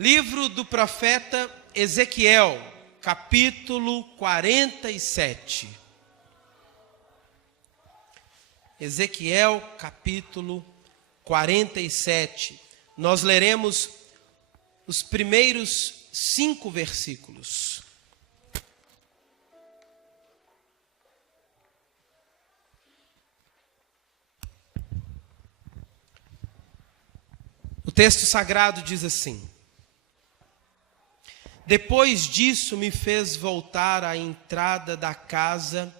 Livro do profeta Ezequiel, capítulo 47. Ezequiel, capítulo 47. Nós leremos os primeiros 5 versículos. O texto sagrado diz assim: Depois disso me fez voltar à entrada da casa,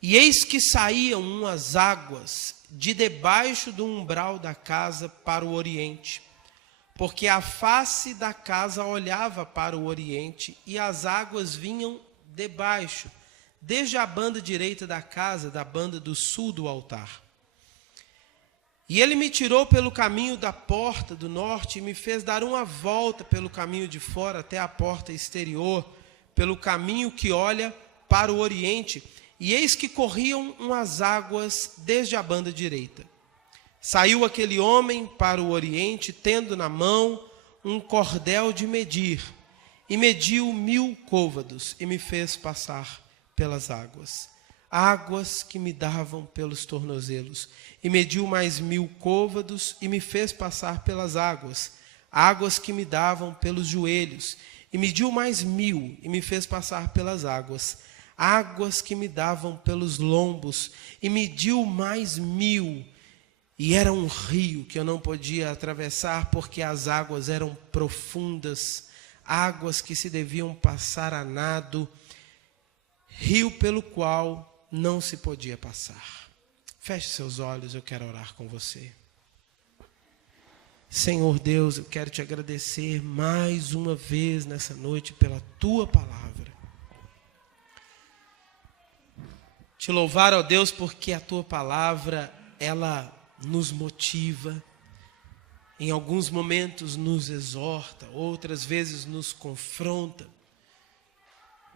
e eis que saíam umas águas de debaixo do umbral da casa para o oriente, porque a face da casa olhava para o oriente, e as águas vinham debaixo, desde a banda direita da casa, da banda do sul do altar. E ele me tirou pelo caminho da porta do norte e me fez dar uma volta pelo caminho de fora até a porta exterior, pelo caminho que olha para o oriente. E eis que corriam umas águas desde a banda direita. Saiu aquele homem para o oriente, tendo na mão um cordel de medir, e mediu 1000 côvados, e me fez passar pelas águas. Águas que me davam pelos tornozelos, e mediu mais 1000 côvados, e me fez passar pelas águas. Águas que me davam pelos joelhos, e mediu mais 1000, e me fez passar pelas águas. Águas que me davam pelos lombos, e mediu mais 1000, e era um rio que eu não podia atravessar, porque as águas eram profundas, águas que se deviam passar a nado, rio pelo qual não se podia passar. Feche seus olhos, eu quero orar com você. Senhor Deus, eu quero te agradecer mais uma vez nessa noite pela tua palavra. Te louvar, ó Deus, porque a tua palavra, ela nos motiva, em alguns momentos nos exorta, outras vezes nos confronta,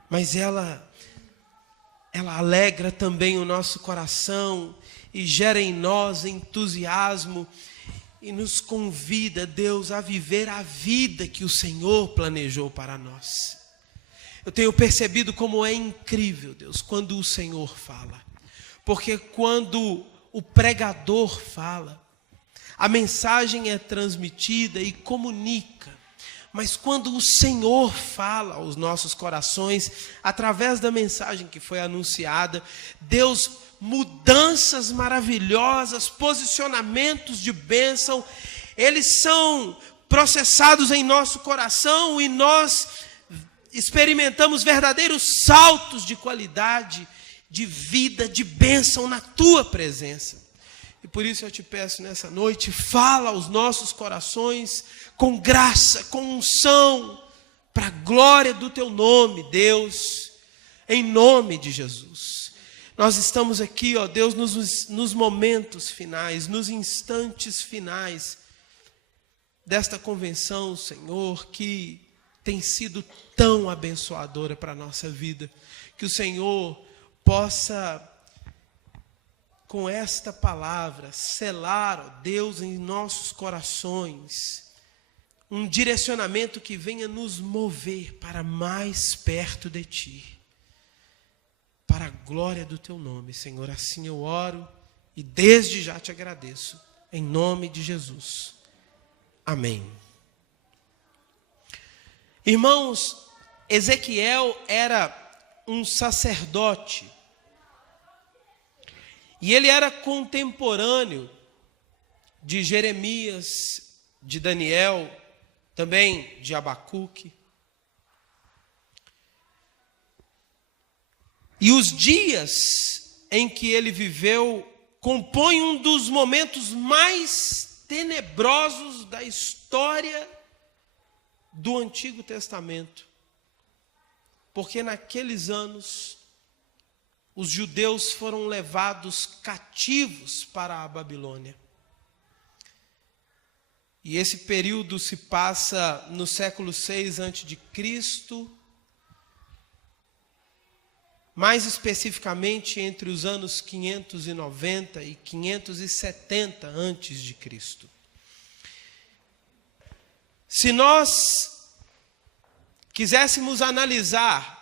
mas ela alegra também o nosso coração e gera em nós entusiasmo e nos convida, Deus, a viver a vida que o Senhor planejou para nós. Eu tenho percebido como é incrível, Deus, quando o Senhor fala. Porque quando o pregador fala, a mensagem é transmitida e comunica. Mas quando o Senhor fala aos nossos corações, através da mensagem que foi anunciada, Deus, mudanças maravilhosas, posicionamentos de bênção, eles são processados em nosso coração e nós experimentamos verdadeiros saltos de qualidade, de vida, de bênção na tua presença. E por isso eu te peço nessa noite, fala aos nossos corações com graça, com unção, para a glória do teu nome, Deus, em nome de Jesus. Nós estamos aqui, ó Deus, nos momentos finais, nos instantes finais desta convenção, Senhor, que tem sido tão abençoadora para a nossa vida. Que o Senhor possa, com esta palavra, selar, ó Deus, em nossos corações, um direcionamento que venha nos mover para mais perto de Ti, para a glória do Teu nome, Senhor. Assim eu oro e desde já te agradeço, em nome de Jesus. Amém. Irmãos, Ezequiel era um sacerdote, e ele era contemporâneo de Jeremias, de Daniel, também de Abacuque. E os dias em que ele viveu compõem um dos momentos mais tenebrosos da história do Antigo Testamento. Porque naqueles anos, os judeus foram levados cativos para a Babilônia. E esse período se passa no século 6 a.C., mais especificamente entre os anos 590 e 570 a.C. Se nós quiséssemos analisar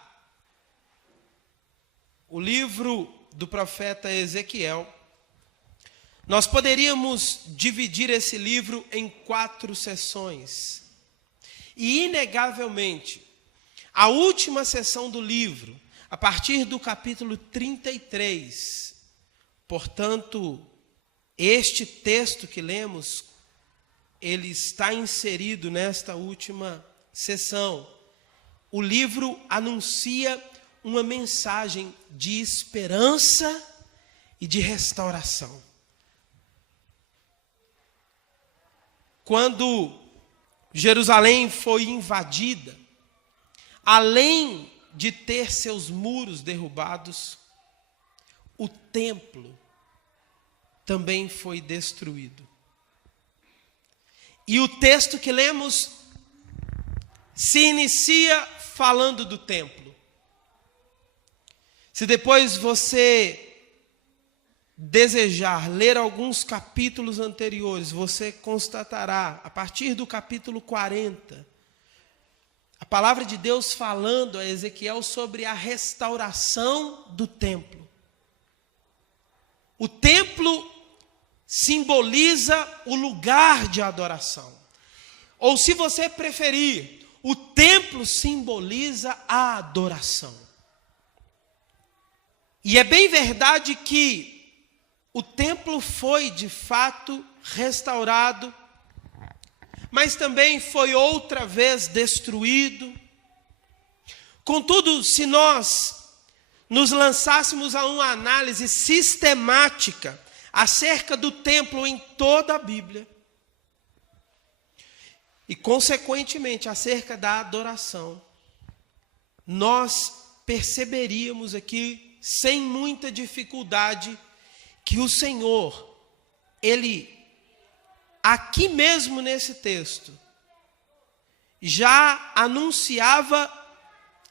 o livro do profeta Ezequiel, nós poderíamos dividir esse livro em 4 sessões. E, inegavelmente, a última sessão do livro, a partir do capítulo 33, portanto, este texto que lemos, ele está inserido nesta última sessão. O livro anuncia uma mensagem de esperança e de restauração. Quando Jerusalém foi invadida, além de ter seus muros derrubados, o templo também foi destruído. E o texto que lemos se inicia falando do templo. Se depois você desejar ler alguns capítulos anteriores, você constatará, a partir do capítulo 40, a palavra de Deus falando a Ezequiel sobre a restauração do templo. O templo simboliza o lugar de adoração. Ou, se você preferir, o templo simboliza a adoração. E é bem verdade que o templo foi, de fato, restaurado, mas também foi outra vez destruído. Contudo, se nós nos lançássemos a uma análise sistemática acerca do templo em toda a Bíblia, e, consequentemente, acerca da adoração, nós perceberíamos aqui, sem muita dificuldade, que o Senhor, Ele, aqui mesmo nesse texto, já anunciava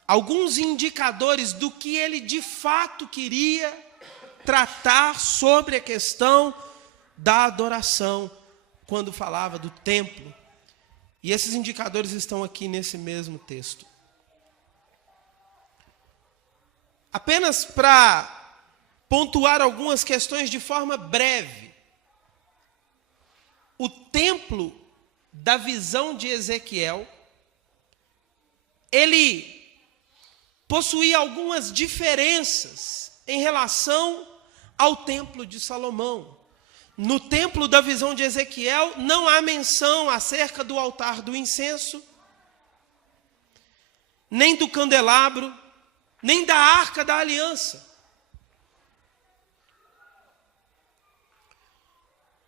alguns indicadores do que Ele de fato queria tratar sobre a questão da adoração, quando falava do templo. E esses indicadores estão aqui nesse mesmo texto. Apenas para pontuar algumas questões de forma breve. O templo da visão de Ezequiel, ele possuía algumas diferenças em relação ao templo de Salomão. No templo da visão de Ezequiel, não há menção acerca do altar do incenso, nem do candelabro, nem da arca da aliança.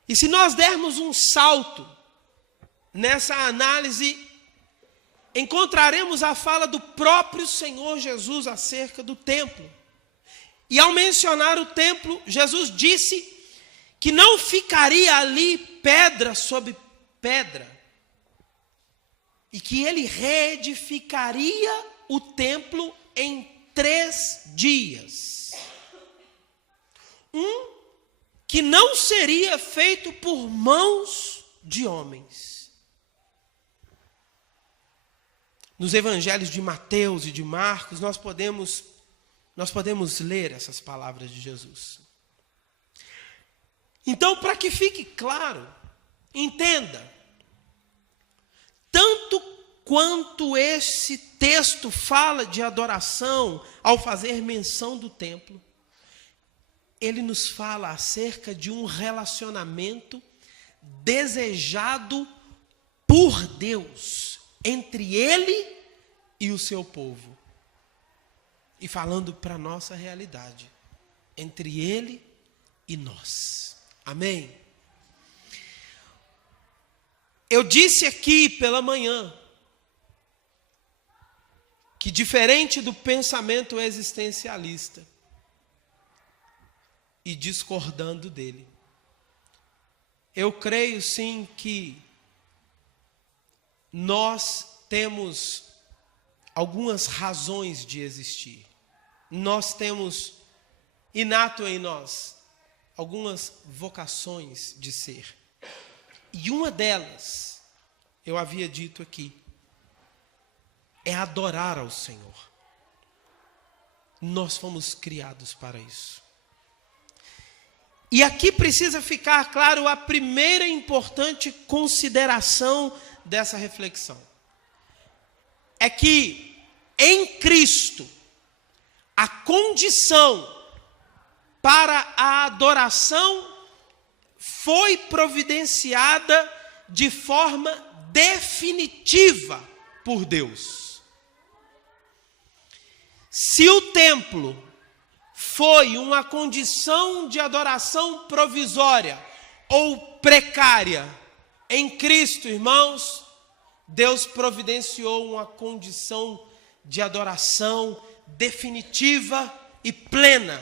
E se nós dermos um salto nessa análise, encontraremos a fala do próprio Senhor Jesus acerca do templo. E ao mencionar o templo, Jesus disse que não ficaria ali pedra sobre pedra, e que ele reedificaria o templo em 3 dias. Que não seria feito por mãos de homens. Nos evangelhos de Mateus e de Marcos, nós podemos ler essas palavras de Jesus. Então, para que fique claro, entenda, tanto quanto esse texto fala de adoração ao fazer menção do templo, ele nos fala acerca de um relacionamento desejado por Deus entre ele e o seu povo. E falando para a nossa realidade, entre ele e nós. Amém? Eu disse aqui pela manhã que, diferente do pensamento existencialista, e discordando dele, eu creio sim que nós temos algumas razões de existir. Nós temos inato em nós algumas vocações de ser. E uma delas eu havia dito aqui, é adorar ao Senhor. Nós fomos criados para isso. E aqui precisa ficar claro a primeira importante consideração dessa reflexão. É que em Cristo, a condição para a adoração foi providenciada de forma definitiva por Deus. Se o templo foi uma condição de adoração provisória ou precária, em Cristo, irmãos, Deus providenciou uma condição de adoração definitiva e plena.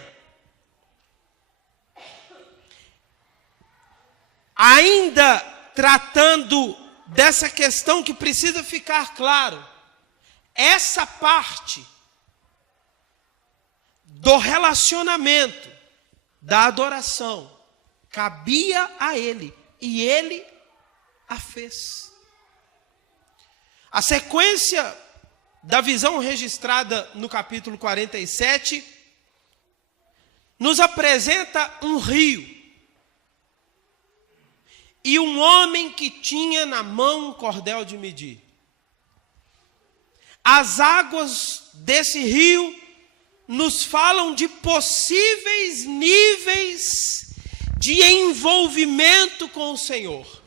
Ainda tratando dessa questão que precisa ficar claro, essa parte do relacionamento, da adoração, cabia a Ele, e Ele a fez. A sequência da visão registrada no capítulo 47 nos apresenta um rio e um homem que tinha na mão um cordel de medir. As águas desse rio nos falam de possíveis níveis de envolvimento com o Senhor,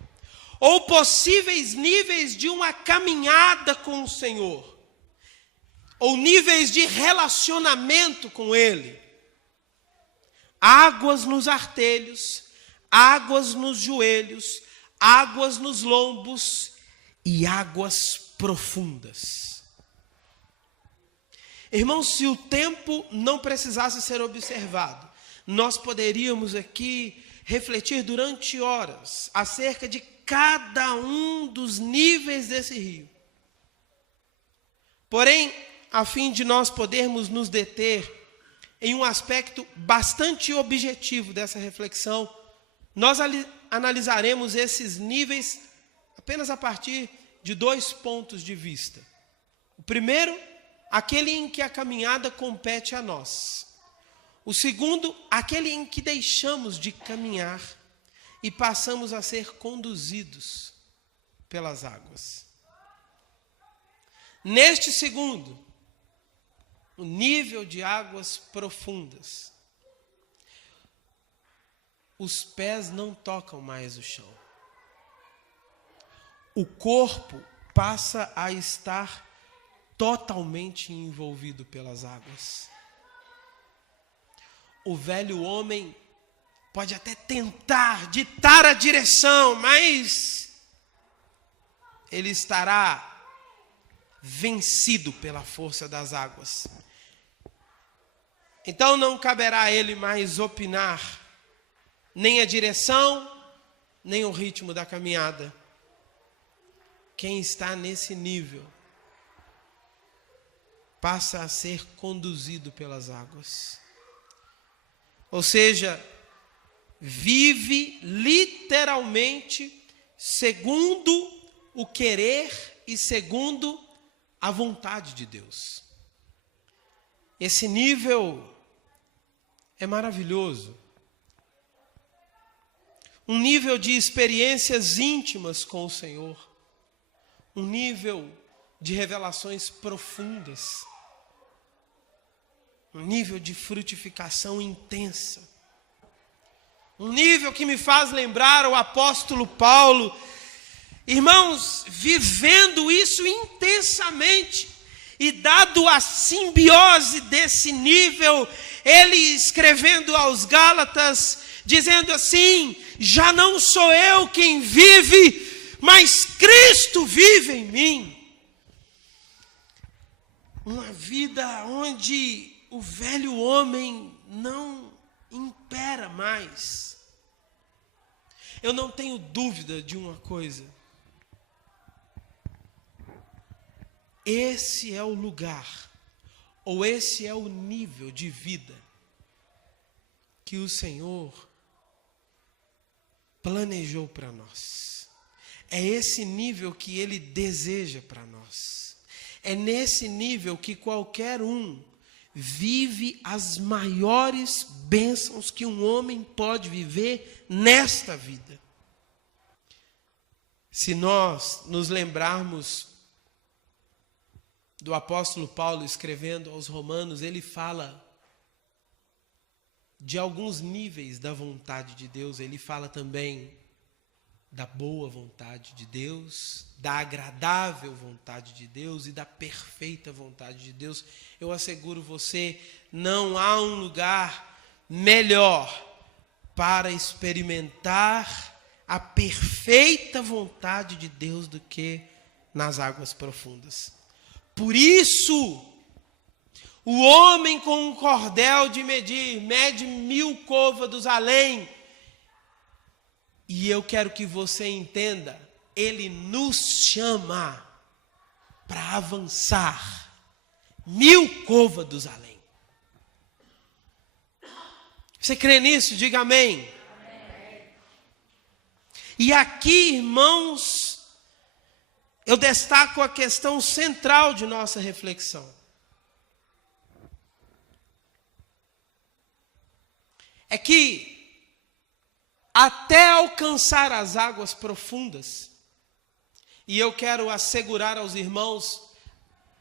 ou possíveis níveis de uma caminhada com o Senhor, ou níveis de relacionamento com Ele. Águas nos artelhos, águas nos joelhos, águas nos lombos e águas profundas. Irmãos, se o tempo não precisasse ser observado, nós poderíamos aqui refletir durante horas acerca de cada um dos níveis desse rio. Porém, a fim de nós podermos nos deter em um aspecto bastante objetivo dessa reflexão, nós analisaremos esses níveis apenas a partir de 2 pontos de vista. O primeiro, aquele em que a caminhada compete a nós. O segundo, aquele em que deixamos de caminhar e passamos a ser conduzidos pelas águas. Neste segundo, o nível de águas profundas, os pés não tocam mais o chão. O corpo passa a estar totalmente envolvido pelas águas. O velho homem pode até tentar ditar a direção, mas ele estará vencido pela força das águas. Então não caberá a ele mais opinar nem a direção, nem o ritmo da caminhada. Quem está nesse nível passa a ser conduzido pelas águas. Ou seja, vive literalmente segundo o querer e segundo a vontade de Deus. Esse nível é maravilhoso. Um nível de experiências íntimas com o Senhor. Um nível de revelações profundas. Um nível de frutificação intensa. Um nível que me faz lembrar o apóstolo Paulo, irmãos, vivendo isso intensamente, e dado a simbiose desse nível, ele escrevendo aos Gálatas, dizendo assim: já não sou eu quem vive, mas Cristo vive em mim. Uma vida onde o velho homem não impera mais. Eu não tenho dúvida de uma coisa. Esse é o lugar, ou esse é o nível de vida que o Senhor planejou para nós. É esse nível que Ele deseja para nós. É nesse nível que qualquer um vive as maiores bênçãos que um homem pode viver nesta vida. Se nós nos lembrarmos do apóstolo Paulo escrevendo aos Romanos, ele fala de alguns níveis da vontade de Deus. Ele fala também da boa vontade de Deus, da agradável vontade de Deus e da perfeita vontade de Deus. Eu asseguro você, não há um lugar melhor para experimentar a perfeita vontade de Deus do que nas águas profundas. Por isso, o homem com um cordel de medir, mede 1000 côvados além. E eu quero que você entenda, ele nos chama para avançar 1000 côvados além. Você crê nisso? Diga amém. Amém. E aqui, irmãos, eu destaco a questão central de nossa reflexão. É que até alcançar as águas profundas, e eu quero assegurar aos irmãos,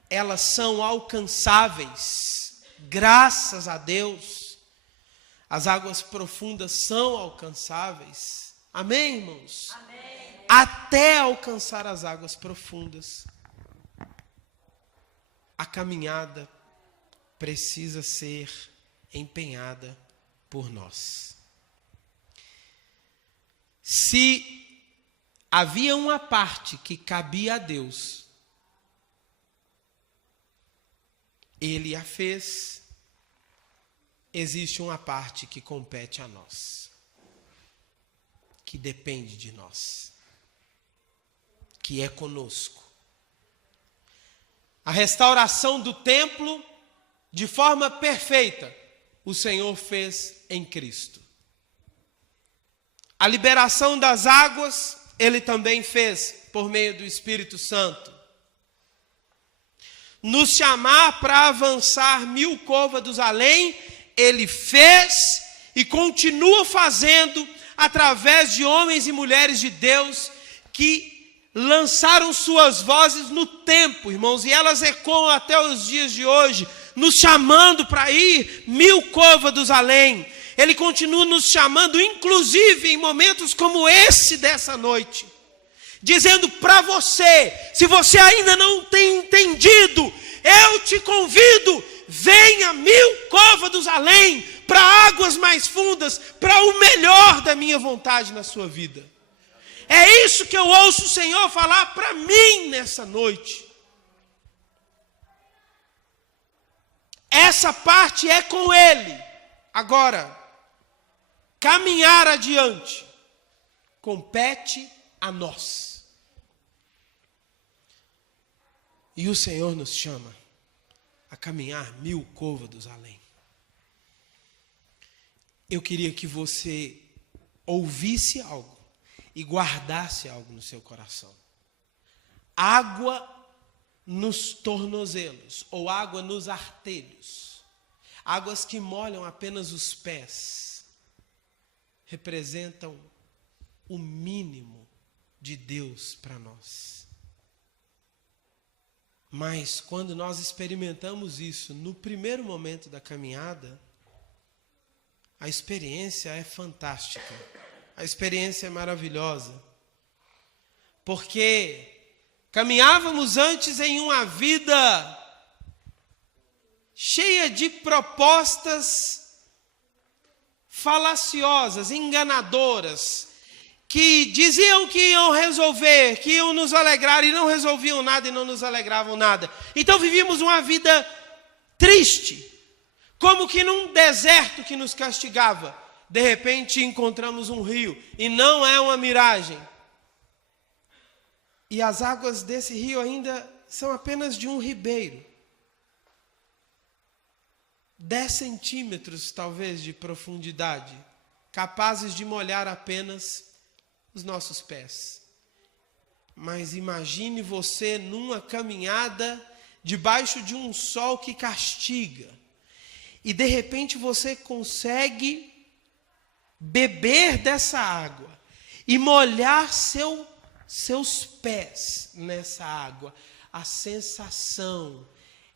elas são alcançáveis, graças a Deus, as águas profundas são alcançáveis, amém, irmãos? Amém. Até alcançar as águas profundas, a caminhada precisa ser empenhada por nós. Se havia uma parte que cabia a Deus, Ele a fez, existe uma parte que compete a nós, que depende de nós, que é conosco. A restauração do templo, de forma perfeita, o Senhor fez em Cristo. A liberação das águas, Ele também fez por meio do Espírito Santo. Nos chamar para avançar 1000 côvados além, Ele fez e continua fazendo através de homens e mulheres de Deus que lançaram suas vozes no tempo, irmãos, e elas ecoam até os dias de hoje, nos chamando para ir 1000 côvados além. Ele continua nos chamando, inclusive em momentos como esse dessa noite, dizendo para você, se você ainda não tem entendido, eu te convido, venha 1000 côvados além, para águas mais fundas, para o melhor da minha vontade na sua vida. É isso que eu ouço o Senhor falar para mim nessa noite. Essa parte é com Ele. Agora, caminhar adiante compete a nós. E o Senhor nos chama a caminhar 1000 côvados além. Eu queria que você ouvisse algo e guardasse algo no seu coração. Água nos tornozelos, ou água nos artelhos, águas que molham apenas os pés, representam o mínimo de Deus para nós. Mas quando nós experimentamos isso no primeiro momento da caminhada, a experiência é fantástica, a experiência é maravilhosa, porque caminhávamos antes em uma vida cheia de propostas falaciosas, enganadoras, que diziam que iam resolver, que iam nos alegrar e não resolviam nada e não nos alegravam nada. Então vivíamos uma vida triste, como que num deserto que nos castigava. De repente encontramos um rio e não é uma miragem. E as águas desse rio ainda são apenas de um ribeiro. 10 centímetros talvez de profundidade, capazes de molhar apenas os nossos pés. Mas imagine você numa caminhada debaixo de um sol que castiga. E de repente você consegue beber dessa água e molhar seus pés nessa água. A sensação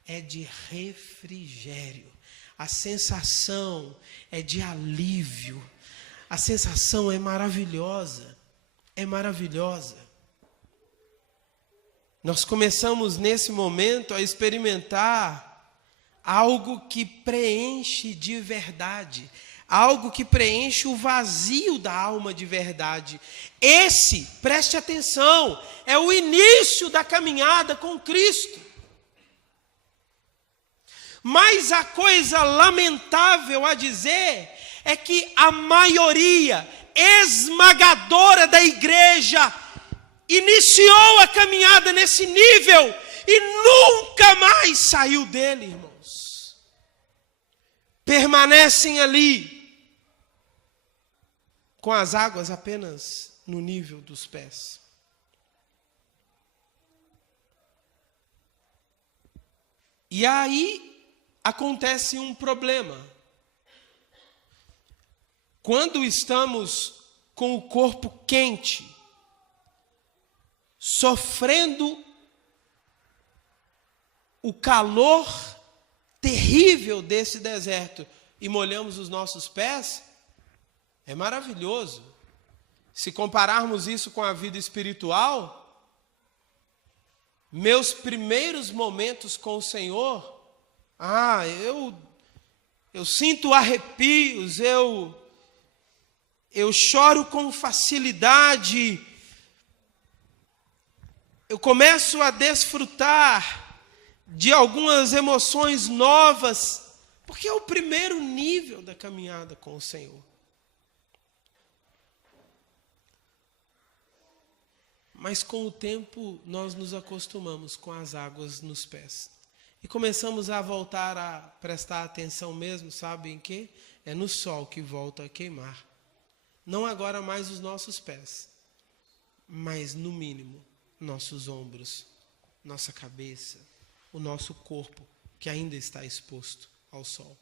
é de refrigério. A sensação é de alívio. A sensação é maravilhosa. É maravilhosa. Nós começamos nesse momento a experimentar algo que preenche de verdade, algo que preenche o vazio da alma de verdade. Esse, preste atenção, é o início da caminhada com Cristo. Mas a coisa lamentável a dizer é que a maioria esmagadora da igreja iniciou a caminhada nesse nível e nunca mais saiu dele, irmãos. Permanecem ali, com as águas apenas no nível dos pés. E aí acontece um problema. Quando estamos com o corpo quente, sofrendo o calor terrível desse deserto e molhamos os nossos pés, é maravilhoso. Se compararmos isso com a vida espiritual, meus primeiros momentos com o Senhor, eu sinto arrepios, eu choro com facilidade, eu começo a desfrutar de algumas emoções novas, porque é o primeiro nível da caminhada com o Senhor. Mas com o tempo nós nos acostumamos com as águas nos pés. E começamos a voltar a prestar atenção mesmo, sabe em quê? É no sol que volta a queimar. Não agora mais os nossos pés, mas no mínimo nossos ombros, nossa cabeça, o nosso corpo que ainda está exposto ao sol.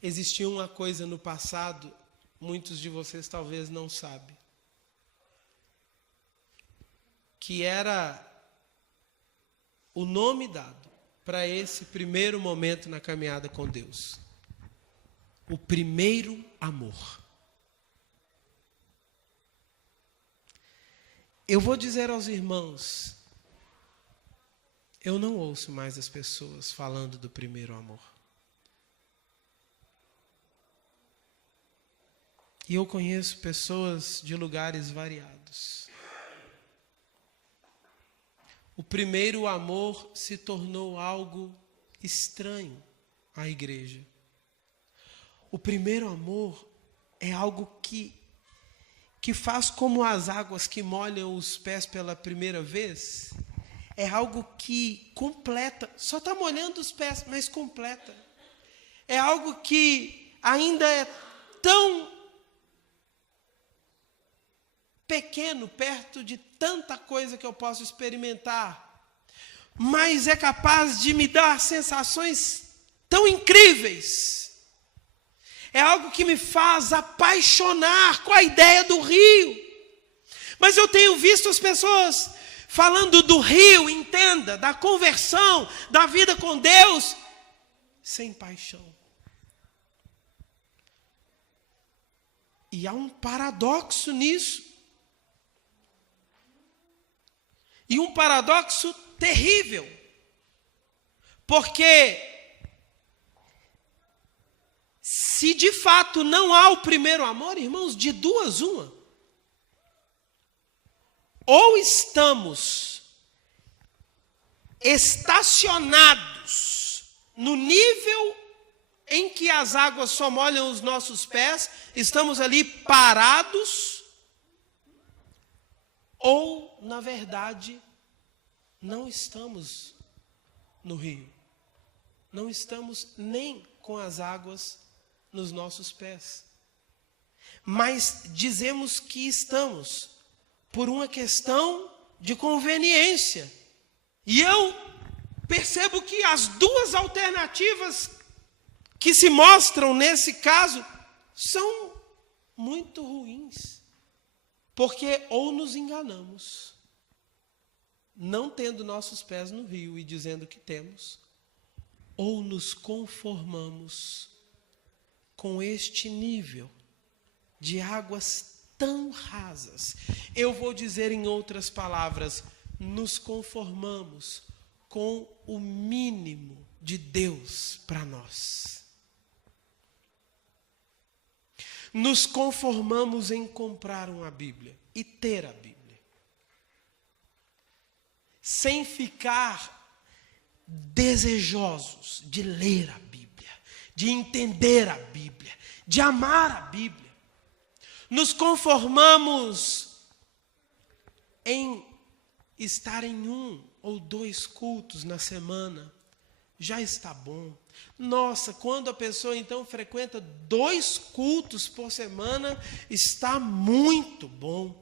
Existia uma coisa no passado, muitos de vocês talvez não sabem, que era o nome dado para esse primeiro momento na caminhada com Deus. O primeiro amor. Eu vou dizer aos irmãos, eu não ouço mais as pessoas falando do primeiro amor. E eu conheço pessoas de lugares variados. O primeiro amor se tornou algo estranho à igreja. O primeiro amor é algo que faz como as águas que molham os pés pela primeira vez. É algo que completa, só está molhando os pés, mas completa. É algo que ainda é tão pequeno, perto de tanta coisa que eu posso experimentar, mas é capaz de me dar sensações tão incríveis. É algo que me faz apaixonar com a ideia do rio. Mas eu tenho visto as pessoas falando do rio, entenda, da conversão, da vida com Deus, sem paixão. E há um paradoxo nisso. E um paradoxo terrível. Porque se de fato não há o primeiro amor, irmãos, de duas uma. Ou estamos estacionados no nível em que as águas só molham os nossos pés, estamos ali parados, ou, na verdade, não estamos no rio. Não estamos nem com as águas nos nossos pés. mas dizemos que estamos por uma questão de conveniência. E eu percebo que as duas alternativas que se mostram nesse caso são muito ruins. Porque ou nos enganamos, não tendo nossos pés no rio e dizendo que temos, ou nos conformamos com este nível de águas tão rasas. Eu vou dizer em outras palavras, nos conformamos com o mínimo de Deus para nós. Nos conformamos em comprar uma Bíblia e ter a Bíblia, sem ficar desejosos de ler a Bíblia, de entender a Bíblia, de amar a Bíblia. Nos conformamos em estar em 1 ou 2 cultos na semana, já está bom. Nossa, quando a pessoa então frequenta 2 cultos por semana, está muito bom.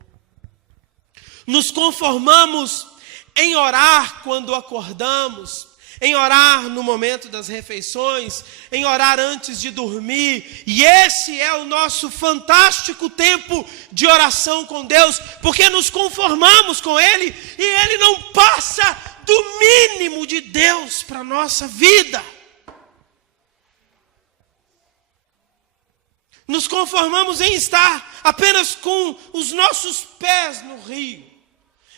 Nos conformamos em orar quando acordamos, em orar no momento das refeições, em orar antes de dormir. E esse é o nosso fantástico tempo de oração com Deus, porque nos conformamos com Ele e Ele não passa do mínimo de Deus para a nossa vida. Nos conformamos em estar apenas com os nossos pés no rio,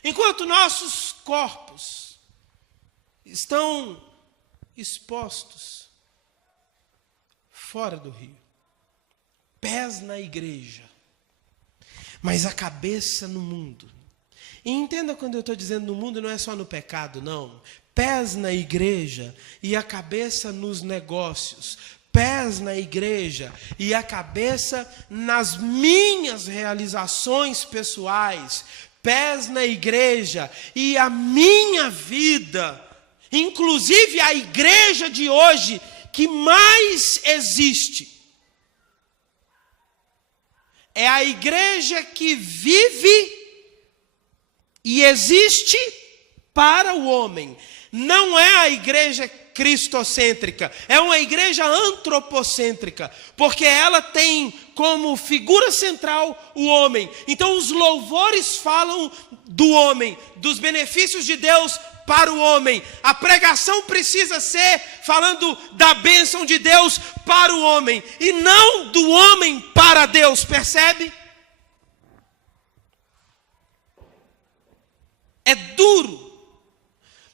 enquanto nossos corpos estão expostos fora do rio. Pés na igreja, mas a cabeça no mundo. E entenda, quando eu estou dizendo no mundo, não é só no pecado, não. Pés na igreja e a cabeça nos negócios. Pés na igreja e a cabeça nas minhas realizações pessoais. Pés na igreja e a minha vida. Inclusive a igreja de hoje que mais existe é a igreja que vive e existe para o homem. Não é a igreja cristocêntrica, é uma igreja antropocêntrica, porque ela tem como figura central o homem. Então os louvores falam do homem, dos benefícios de Deus para o homem. A pregação precisa ser falando da bênção de Deus para o homem, e não do homem para Deus, percebe? É duro,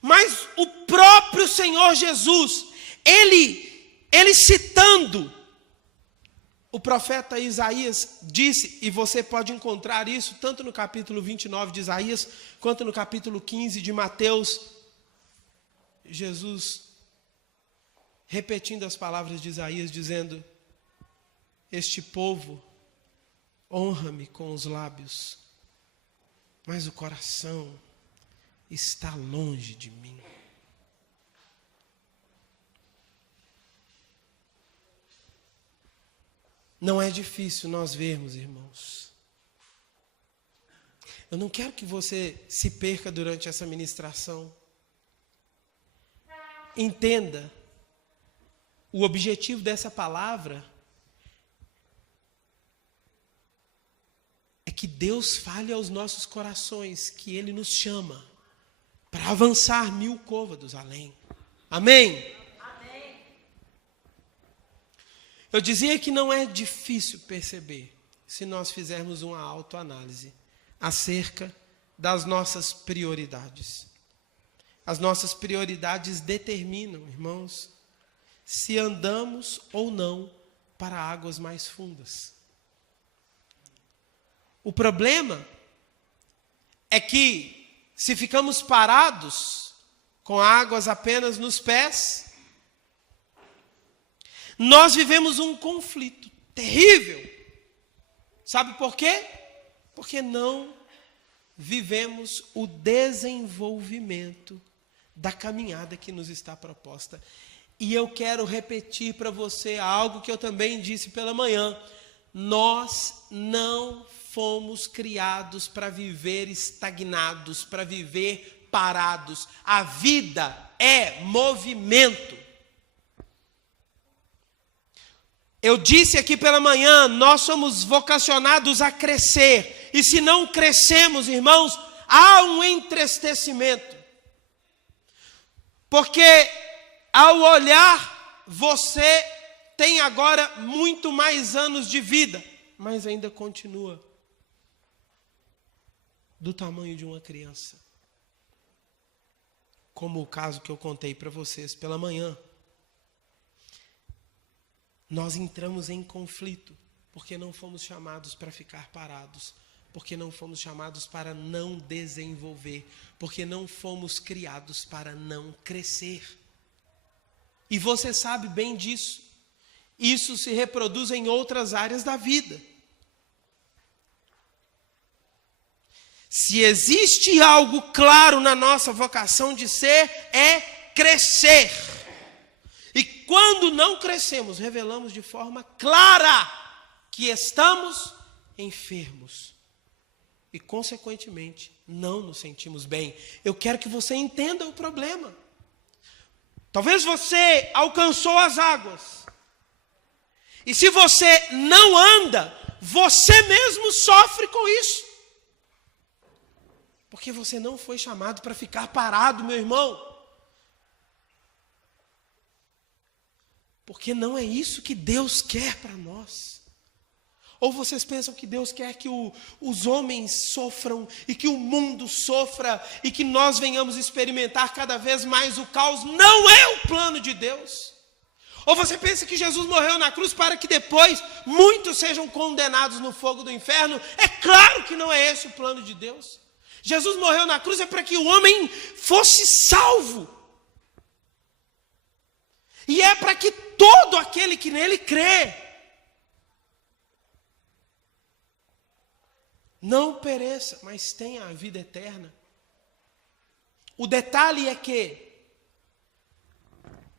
mas o próprio Senhor Jesus, ele citando o profeta Isaías, disse, e você pode encontrar isso tanto no capítulo 29 de Isaías, quanto no capítulo 15 de Mateus. Jesus, repetindo as palavras de Isaías, dizendo: este povo honra-me com os lábios, mas o coração está longe de mim. Não é difícil nós vermos, irmãos. Eu não quero que você se perca durante essa ministração. Entenda, o objetivo dessa palavra é que Deus fale aos nossos corações, que Ele nos chama para avançar 1000 côvados além. Amém? Amém. Eu dizia que não é difícil perceber, se nós fizermos uma autoanálise acerca das nossas prioridades. As nossas prioridades determinam, irmãos, se andamos ou não para águas mais fundas. O problema é que, se ficamos parados com águas apenas nos pés, nós vivemos um conflito terrível. Sabe por quê? Porque não vivemos o desenvolvimento da caminhada que nos está proposta. E eu quero repetir para você algo que eu também disse pela manhã. nós não fomos criados para viver estagnados, para viver parados. A vida é movimento. Eu disse aqui pela manhã, nós somos vocacionados a crescer. E se não crescemos, irmãos, há um entristecimento. Porque ao olhar, você tem agora muito mais anos de vida, mas ainda continua do tamanho de uma criança. Como o caso que eu contei para vocês pela manhã. Nós entramos em conflito, porque não fomos chamados para ficar parados, porque não fomos chamados para não desenvolver, porque não fomos criados para não crescer. E você sabe bem disso. Isso se reproduz em outras áreas da vida. Se existe algo claro na nossa vocação de ser, é crescer. E quando não crescemos, revelamos de forma clara que estamos enfermos. E, consequentemente, não nos sentimos bem. Eu quero que você entenda o problema. Talvez você alcançou as águas. E se você não anda, você mesmo sofre com isso. Porque você não foi chamado para ficar parado, meu irmão. Porque não é isso que Deus quer para nós. Ou vocês pensam que Deus quer que os homens sofram e que o mundo sofra e que nós venhamos experimentar cada vez mais o caos? Não é o plano de Deus. Ou você pensa que Jesus morreu na cruz para que depois muitos sejam condenados no fogo do inferno? É claro que não é esse o plano de Deus. Jesus morreu na cruz é para que o homem fosse salvo. E é para que todo aquele que nele crê não pereça, mas tenha a vida eterna. O detalhe é que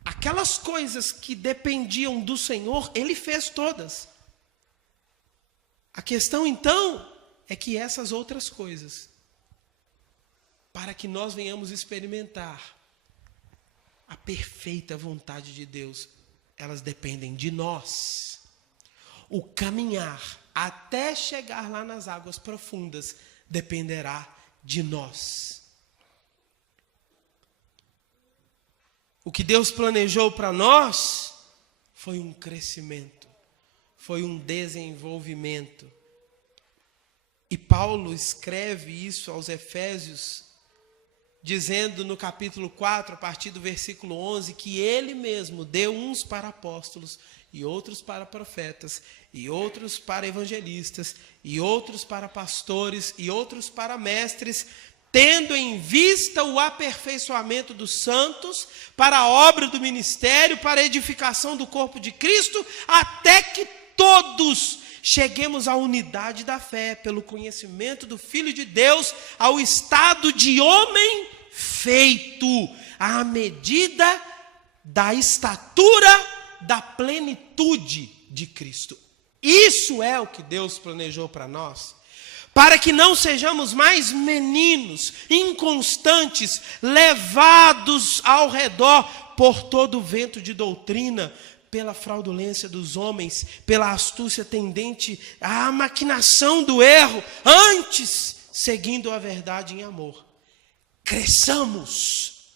aquelas coisas que dependiam do Senhor, Ele fez todas. A questão então é que essas outras coisas, para que nós venhamos experimentar a perfeita vontade de Deus, elas dependem de nós. O caminhar até chegar lá nas águas profundas dependerá de nós. O que Deus planejou para nós foi um crescimento, foi um desenvolvimento. E Paulo escreve isso aos Efésios, dizendo no capítulo 4, a partir do versículo 11, que ele mesmo deu uns para apóstolos, e outros para profetas, e outros para evangelistas, e outros para pastores, e outros para mestres, tendo em vista o aperfeiçoamento dos santos, para a obra do ministério, para a edificação do corpo de Cristo, até que todos cheguemos à unidade da fé, pelo conhecimento do Filho de Deus, ao estado de homem feito, à medida da estatura da plenitude de Cristo. Isso é o que Deus planejou para nós, para que não sejamos mais meninos, inconstantes, levados ao redor por todo o vento de doutrina, pela fraudulência dos homens, pela astúcia tendente à maquinação do erro, antes, seguindo a verdade em amor, cresçamos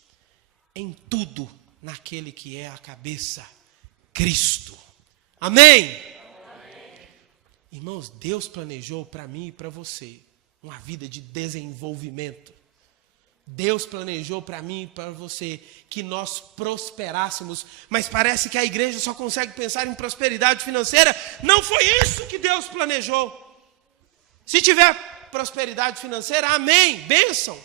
em tudo naquele que é a cabeça, Cristo. Amém? Amém. Irmãos, Deus planejou para mim e para você uma vida de desenvolvimento. Deus planejou para mim e para você que nós prosperássemos, mas parece que a igreja só consegue pensar em prosperidade financeira. Não foi isso que Deus planejou. Se tiver prosperidade financeira, amém, bênção.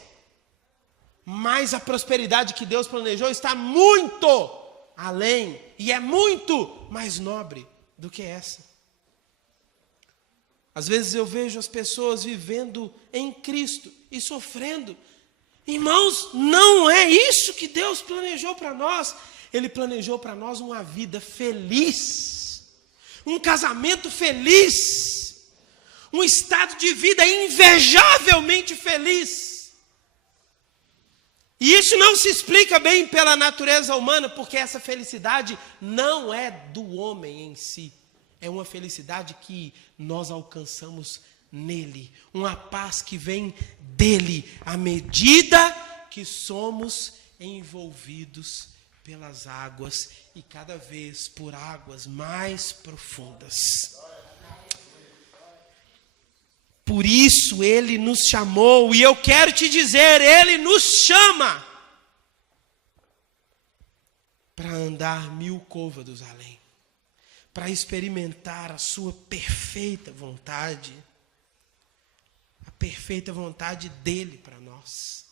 Mas a prosperidade que Deus planejou está muito além e é muito mais nobre do que essa. Às vezes eu vejo as pessoas vivendo em Cristo e sofrendo. Irmãos, não é isso que Deus planejou para nós. Ele planejou para nós uma vida feliz, um casamento feliz, um estado de vida invejavelmente feliz. E isso não se explica bem pela natureza humana, porque essa felicidade não é do homem em si. É uma felicidade que nós alcançamos nele. Uma paz que vem dele, à medida que somos envolvidos pelas águas e cada vez por águas mais profundas. Por isso ele nos chamou, e eu quero te dizer, ele nos chama para andar 1000 côvados além, para experimentar a sua perfeita vontade, a perfeita vontade dele para nós.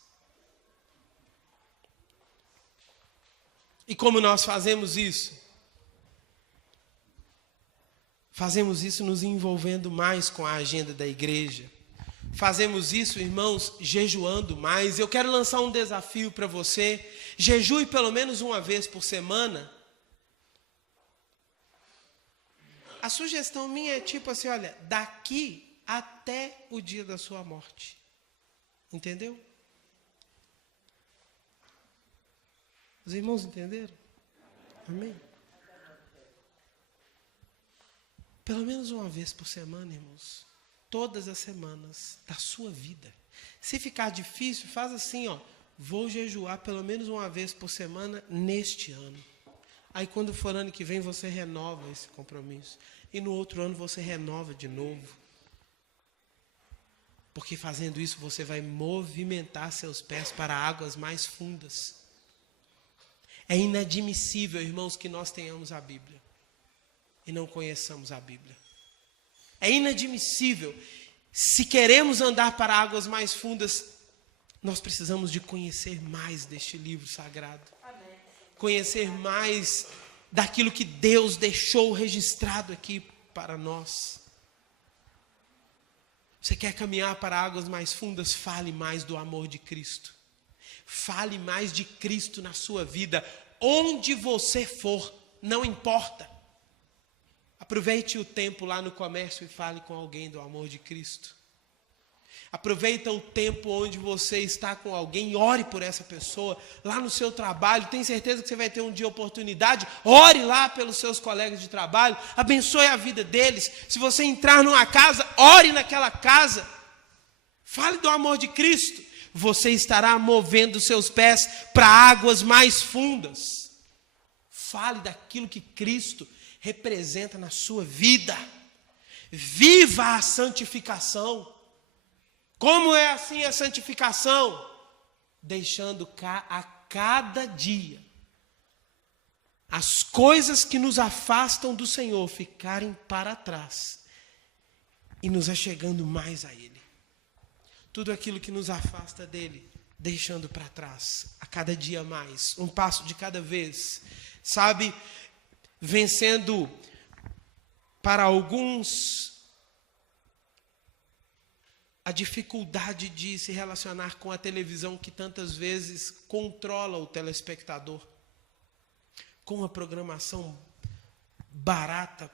E como nós fazemos isso? Fazemos isso nos envolvendo mais com a agenda da igreja. Fazemos isso, irmãos, jejuando mais. Eu quero lançar um desafio para você. Jejue pelo menos uma vez por semana. A sugestão minha é tipo assim, olha, daqui até o dia da sua morte. Entendeu? Os irmãos entenderam? Amém? Pelo menos uma vez por semana, irmãos. Todas as semanas da sua vida. Se ficar difícil, faz assim, ó. Vou jejuar pelo menos uma vez por semana neste ano. Aí quando for ano que vem, você renova esse compromisso. E no outro ano você renova de novo. Porque fazendo isso, você vai movimentar seus pés para águas mais fundas. É inadmissível, irmãos, que nós tenhamos a Bíblia e não conheçamos a Bíblia. É inadmissível. Se queremos andar para águas mais fundas, nós precisamos de conhecer mais deste livro sagrado. Amém. Conhecer mais daquilo que Deus deixou registrado aqui para nós. Você quer caminhar para águas mais fundas? Fale mais do amor de Cristo. Fale mais de Cristo na sua vida. Onde você for, não importa. Aproveite o tempo lá no comércio e fale com alguém do amor de Cristo. Aproveita o tempo onde você está com alguém e ore por essa pessoa. Lá no seu trabalho, tem certeza que você vai ter um dia oportunidade? Ore lá pelos seus colegas de trabalho. Abençoe a vida deles. Se você entrar numa casa, ore naquela casa. Fale do amor de Cristo. Você estará movendo seus pés para águas mais fundas. Fale daquilo que Cristo representa na sua vida. Viva a santificação. Como é assim a santificação? Deixando a cada dia as coisas que nos afastam do Senhor ficarem para trás e nos achegando mais a Ele. Tudo aquilo que nos afasta dele, deixando para trás, a cada dia mais, um passo de cada vez. Sabe, vencendo para alguns a dificuldade de se relacionar com a televisão que tantas vezes controla o telespectador, com uma programação barata,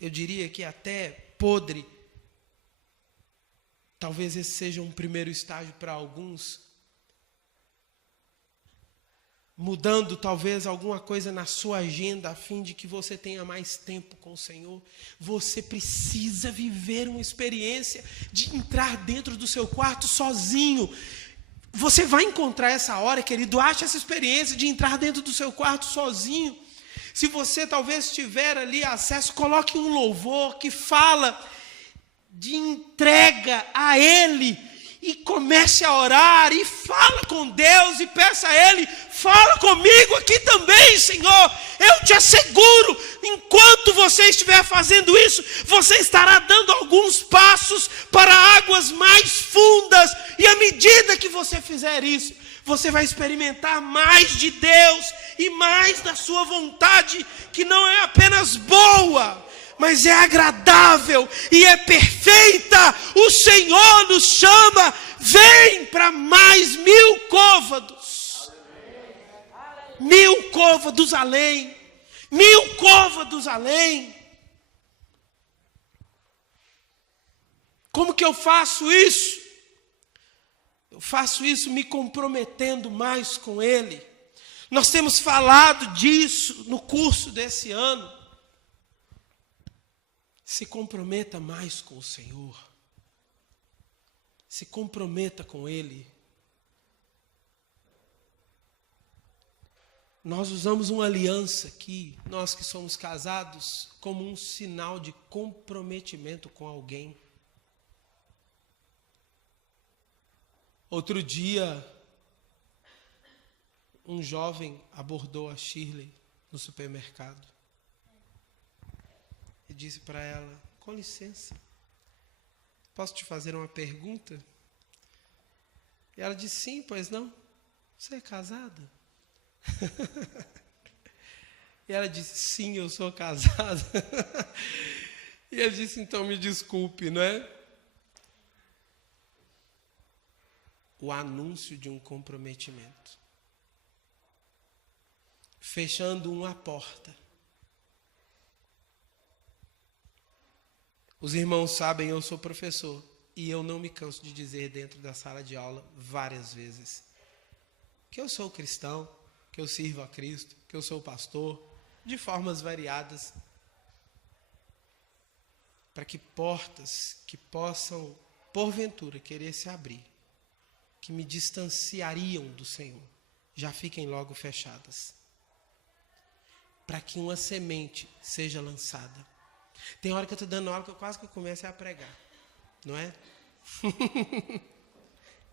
eu diria que até podre. Talvez esse seja um primeiro estágio para alguns. Mudando talvez alguma coisa na sua agenda a fim de que você tenha mais tempo com o Senhor. Você precisa viver uma experiência de entrar dentro do seu quarto sozinho. Você vai encontrar essa hora, querido, ache essa experiência de entrar dentro do seu quarto sozinho. Se você talvez tiver ali acesso, coloque um louvor que fala de entrega a Ele e comece a orar e fala com Deus e peça a Ele, fala comigo aqui também, Senhor. Eu te asseguro, enquanto você estiver fazendo isso, você estará dando alguns passos para águas mais fundas, e à medida que você fizer isso, você vai experimentar mais de Deus e mais da sua vontade, que não é apenas boa, mas é agradável e é perfeita. O Senhor nos chama, vem para mais 1000 côvados. 1000 côvados além. 1000 côvados além. Como que eu faço isso? Eu faço isso me comprometendo mais com Ele. Nós temos falado disso no curso desse ano. Se comprometa mais com o Senhor. Se comprometa com Ele. Nós usamos uma aliança aqui, nós que somos casados, como um sinal de comprometimento com alguém. Outro dia, um jovem abordou a Shirley no supermercado e disse para ela: com licença, posso te fazer uma pergunta? E ela disse: sim, pois não? Você é casada? E ela disse: sim, eu sou casada. E ele disse: então me desculpe, não é? O anúncio de um comprometimento. Fechando uma porta. Os irmãos sabem, eu sou professor. E eu não me canso de dizer dentro da sala de aula várias vezes que eu sou cristão, que eu sirvo a Cristo, que eu sou pastor, de formas variadas, para que portas que possam, porventura, querer se abrir, que me distanciariam do Senhor, já fiquem logo fechadas. Para que uma semente seja lançada. Tem hora que eu estou dando aula que eu quase que começo a pregar, não é?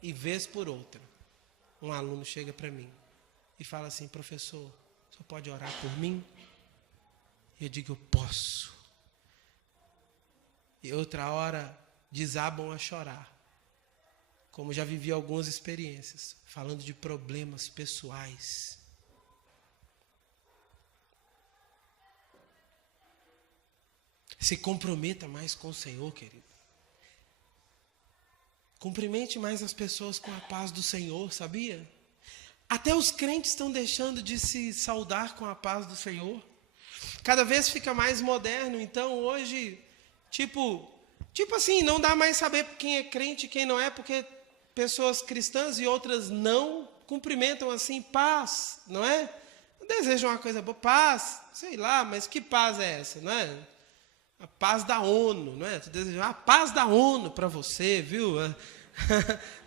E vez por outra, um aluno chega para mim e fala assim: professor, o senhor pode orar por mim? E eu digo: eu posso. E outra hora desabam a chorar. Como já vivi algumas experiências, falando de problemas pessoais. Se comprometa mais com o Senhor, querido. Cumprimente mais as pessoas com a paz do Senhor, sabia? Até os crentes estão deixando de se saudar com a paz do Senhor. Cada vez fica mais moderno, então hoje, tipo assim, não dá mais saber quem é crente e quem não é, porque pessoas cristãs e outras não cumprimentam assim, paz, não é? Desejam uma coisa boa, paz, sei lá, mas que paz é essa, não é? A paz da ONU, não é? Tu deseja a paz da ONU para você, viu?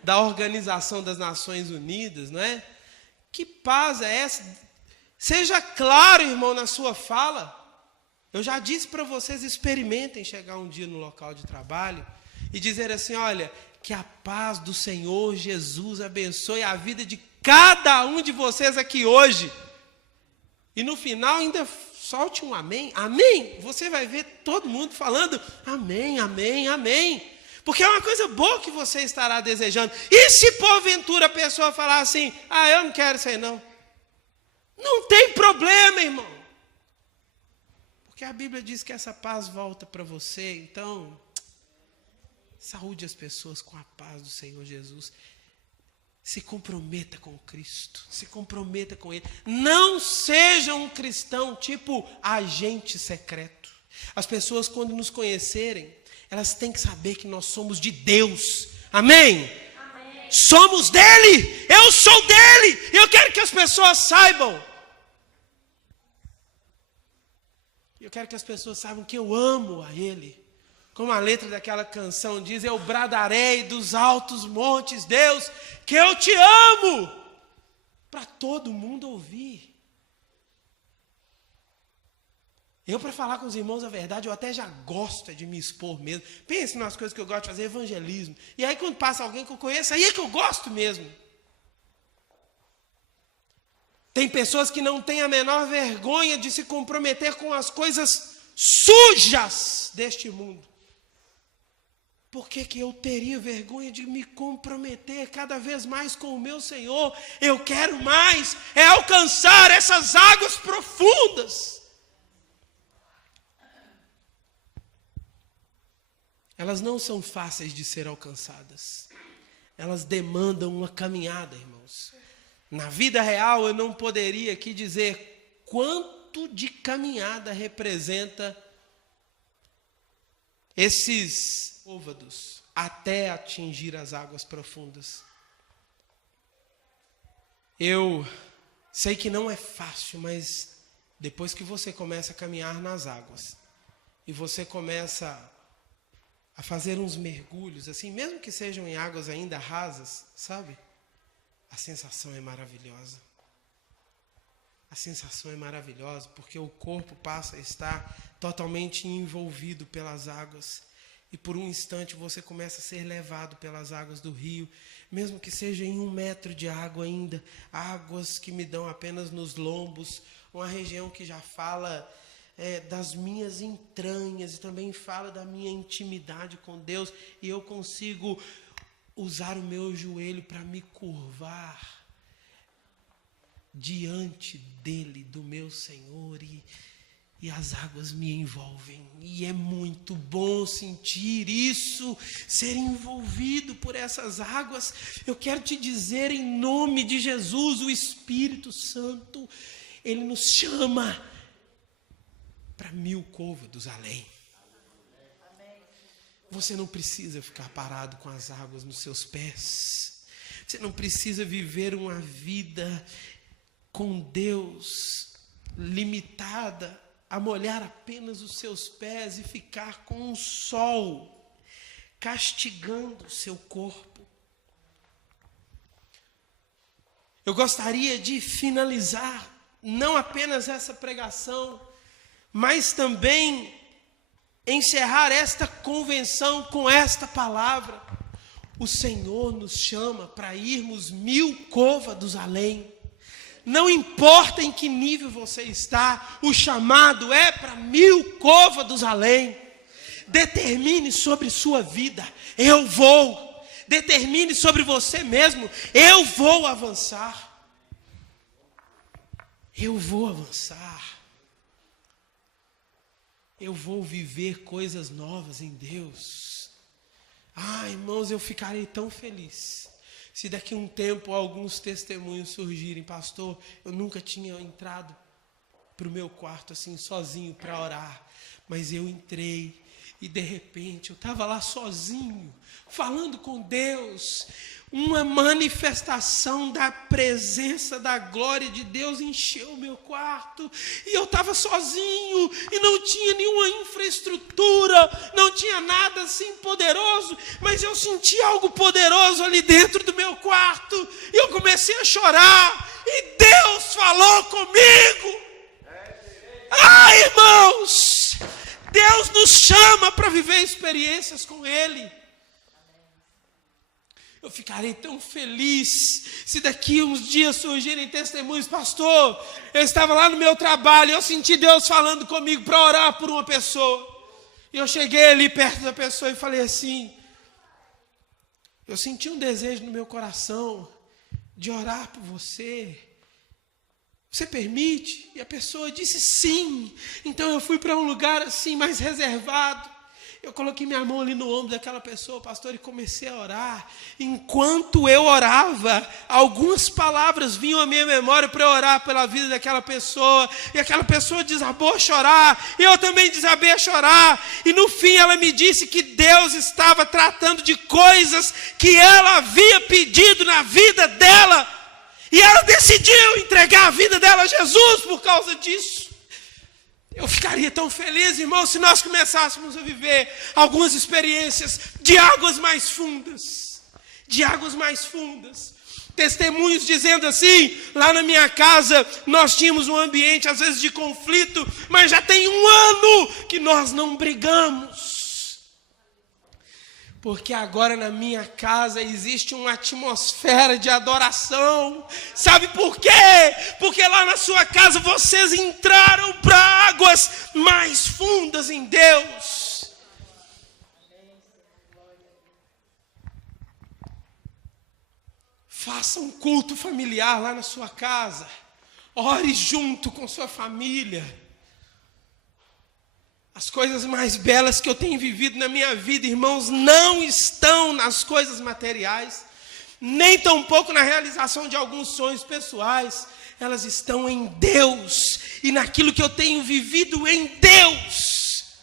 Da Organização das Nações Unidas, não é? Que paz é essa? Seja claro, irmão, na sua fala. Eu já disse para vocês, experimentem chegar um dia no local de trabalho e dizer assim: olha, que a paz do Senhor Jesus abençoe a vida de cada um de vocês aqui hoje. E no final ainda solte um amém. Amém. Você vai ver todo mundo falando amém, amém, amém. Porque é uma coisa boa que você estará desejando. E se porventura a pessoa falar assim: ah, eu não quero isso aí não. Não tem problema, irmão. Porque a Bíblia diz que essa paz volta para você. Então, saúde as pessoas com a paz do Senhor Jesus. Se comprometa com Cristo. Se comprometa com Ele. Não seja um cristão tipo agente secreto. As pessoas, quando nos conhecerem, elas têm que saber que nós somos de Deus. Amém? Amém. Somos dele. Eu sou dele. Eu quero que as pessoas saibam. Eu quero que as pessoas saibam que eu amo a Ele. Como a letra daquela canção diz: eu bradarei dos altos montes, Deus, que eu te amo, para todo mundo ouvir. Eu, para falar com os irmãos a verdade, eu até já gosto de me expor mesmo. Pense nas coisas que eu gosto de fazer, evangelismo. E aí quando passa alguém que eu conheço, aí é que eu gosto mesmo. Tem pessoas que não têm a menor vergonha de se comprometer com as coisas sujas deste mundo. Por que eu teria vergonha de me comprometer cada vez mais com o meu Senhor? Eu quero mais, é alcançar essas águas profundas. Elas não são fáceis de ser alcançadas. Elas demandam uma caminhada, irmãos. Na vida real, eu não poderia aqui dizer quanto de caminhada representa esses côvados até atingir as águas profundas. Eu sei que não é fácil, mas depois que você começa a caminhar nas águas e você começa a fazer uns mergulhos, assim, mesmo que sejam em águas ainda rasas, sabe? A sensação é maravilhosa. A sensação é maravilhosa porque o corpo passa a estar totalmente envolvido pelas águas. E por um instante você começa a ser levado pelas águas do rio, mesmo que seja em 1 metro de água ainda, águas que me dão apenas nos lombos, uma região que já fala das minhas entranhas e também fala da minha intimidade com Deus, e eu consigo usar o meu joelho para me curvar diante dele, do meu Senhor, e as águas me envolvem. E é muito bom sentir isso, ser envolvido por essas águas. Eu quero te dizer, em nome de Jesus, o Espírito Santo, ele nos chama para 1000 côvados além. Você não precisa ficar parado com as águas nos seus pés. Você não precisa viver uma vida com Deus limitada a molhar apenas os seus pés e ficar com o sol castigando o seu corpo. Eu gostaria de finalizar não apenas essa pregação, mas também encerrar esta convenção com esta palavra. O Senhor nos chama para irmos 1000 côvados além. Não importa em que nível você está, o chamado é para 1000 côvados além. Determine sobre sua vida, eu vou. Determine sobre você mesmo, eu vou avançar. Eu vou avançar. Eu vou viver coisas novas em Deus. Irmãos, eu ficarei tão feliz se daqui a um tempo alguns testemunhos surgirem. Pastor, eu nunca tinha entrado para o meu quarto assim sozinho para orar, mas eu entrei e de repente eu estava lá sozinho, falando com Deus. Uma manifestação da presença, da glória de Deus encheu o meu quarto. E eu estava sozinho e não tinha nenhuma infraestrutura, não tinha nada assim poderoso, mas eu senti algo poderoso ali dentro do meu quarto. E eu comecei a chorar e Deus falou comigo. Irmãos, Deus nos chama para viver experiências com Ele. Eu ficarei tão feliz se daqui uns dias surgirem testemunhos. Pastor, eu estava lá no meu trabalho, eu senti Deus falando comigo para orar por uma pessoa. E eu cheguei ali perto da pessoa e falei assim, eu senti um desejo no meu coração de orar por você. Você permite? E a pessoa disse sim. Então eu fui para um lugar assim mais reservado. Eu coloquei minha mão ali no ombro daquela pessoa, pastor, e comecei a orar. Enquanto eu orava, algumas palavras vinham à minha memória para eu orar pela vida daquela pessoa. E aquela pessoa desabou a chorar. E eu também desabei a chorar. E no fim ela me disse que Deus estava tratando de coisas que ela havia pedido na vida dela. E ela decidiu entregar a vida dela a Jesus por causa disso. Eu ficaria tão feliz, irmão, se nós começássemos a viver algumas experiências de águas mais fundas. De águas mais fundas. Testemunhos dizendo assim, lá na minha casa nós tínhamos um ambiente às vezes de conflito, mas já tem 1 ano que nós não brigamos. Porque agora na minha casa existe uma atmosfera de adoração. Sabe por quê? Porque lá na sua casa vocês entraram para águas mais fundas em Deus. Faça um culto familiar lá na sua casa. Ore junto com sua família. As coisas mais belas que eu tenho vivido na minha vida, irmãos, não estão nas coisas materiais, nem tampouco na realização de alguns sonhos pessoais. Elas estão em Deus e naquilo que eu tenho vivido em Deus.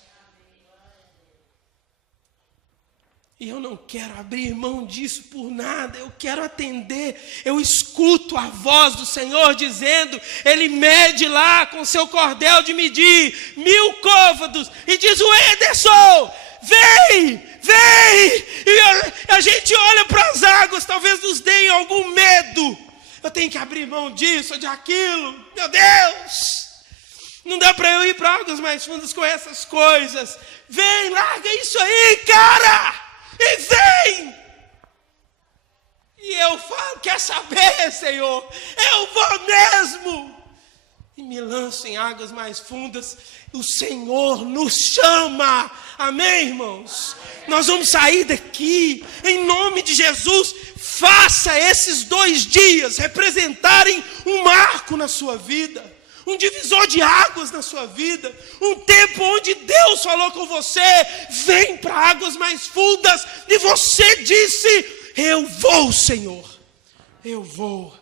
E eu não quero abrir mão disso por nada, eu quero atender. Eu escuto a voz do Senhor dizendo, Ele mede lá com seu cordel de medir 1000 côvados, e diz, o Ederson, vem! E a gente olha para as águas, talvez nos deem algum medo. Eu tenho que abrir mão disso ou de aquilo, meu Deus! Não dá para eu ir para águas mais fundas com essas coisas. Vem, larga isso aí, cara! E vem! E eu falo, quer saber, Senhor? Eu vou mesmo! E me lanço em águas mais fundas. O Senhor nos chama. Amém, irmãos? Nós vamos sair daqui, em nome de Jesus. Faça esses 2 dias representarem um marco na sua vida. Um divisor de águas na sua vida, um tempo onde Deus falou com você, vem para águas mais fundas, e você disse, eu vou, Senhor, eu vou,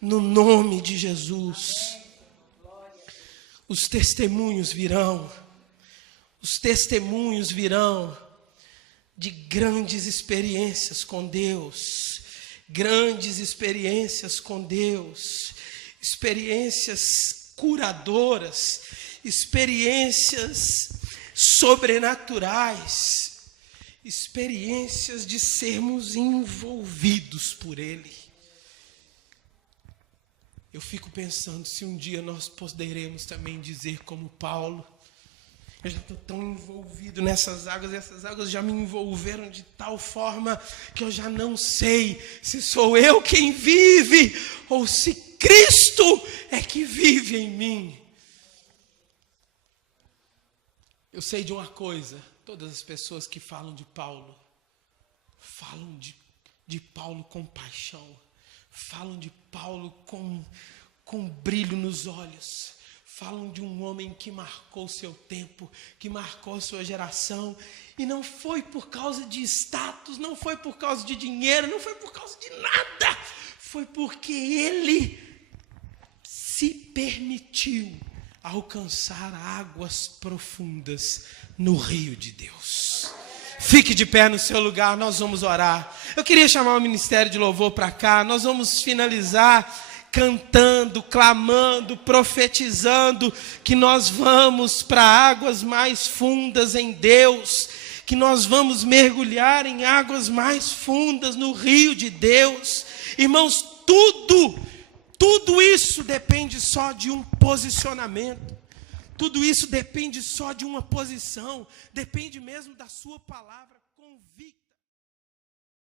no nome de Jesus. Os testemunhos virão de grandes experiências com Deus, experiências curadoras, experiências sobrenaturais, experiências de sermos envolvidos por Ele. Eu fico pensando se um dia nós poderemos também dizer como Paulo, eu já estou tão envolvido nessas águas, e essas águas já me envolveram de tal forma que eu já não sei se sou eu quem vive ou se Cristo é que vive em mim. Eu sei de uma coisa, todas as pessoas que falam de Paulo, falam de Paulo com paixão, falam de Paulo com brilho nos olhos, falam de um homem que marcou seu tempo, que marcou sua geração, e não foi por causa de status, não foi por causa de dinheiro, não foi por causa de nada, foi porque ele se permitiu alcançar águas profundas no rio de Deus. Fique de pé no seu lugar, nós vamos orar. Eu queria chamar o Ministério de Louvor para cá, nós vamos finalizar cantando, clamando, profetizando que nós vamos para águas mais fundas em Deus, que nós vamos mergulhar em águas mais fundas no rio de Deus. Irmãos, tudo isso depende só de um posicionamento, tudo isso depende só de uma posição, depende mesmo da sua palavra.